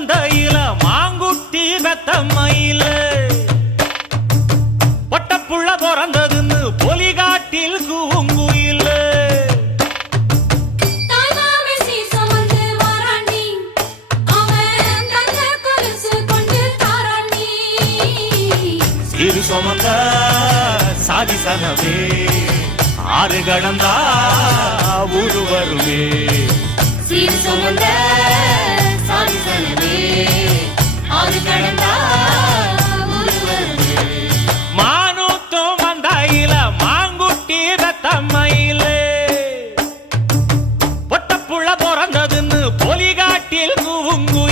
மந்தையில மாங்குட்டி வெத்தம்மையில பொட்டப்புள்ள பிறந்ததுன்னு பொலிகாட்டில் கூங்குயில இரு சுமந்த சாதிசனவே ஆறு கடந்தா ஊரு வருவே சீர் சுமந்த சாதிசனவே ஆறு கடந்தா ஊரு வருவே மானூத்தும் மந்தாயில மாங்குட்டி ரத்தம்மையில பொட்டப்புள்ள பிறந்ததுன்னு பொலிகாட்டில் கூங்கு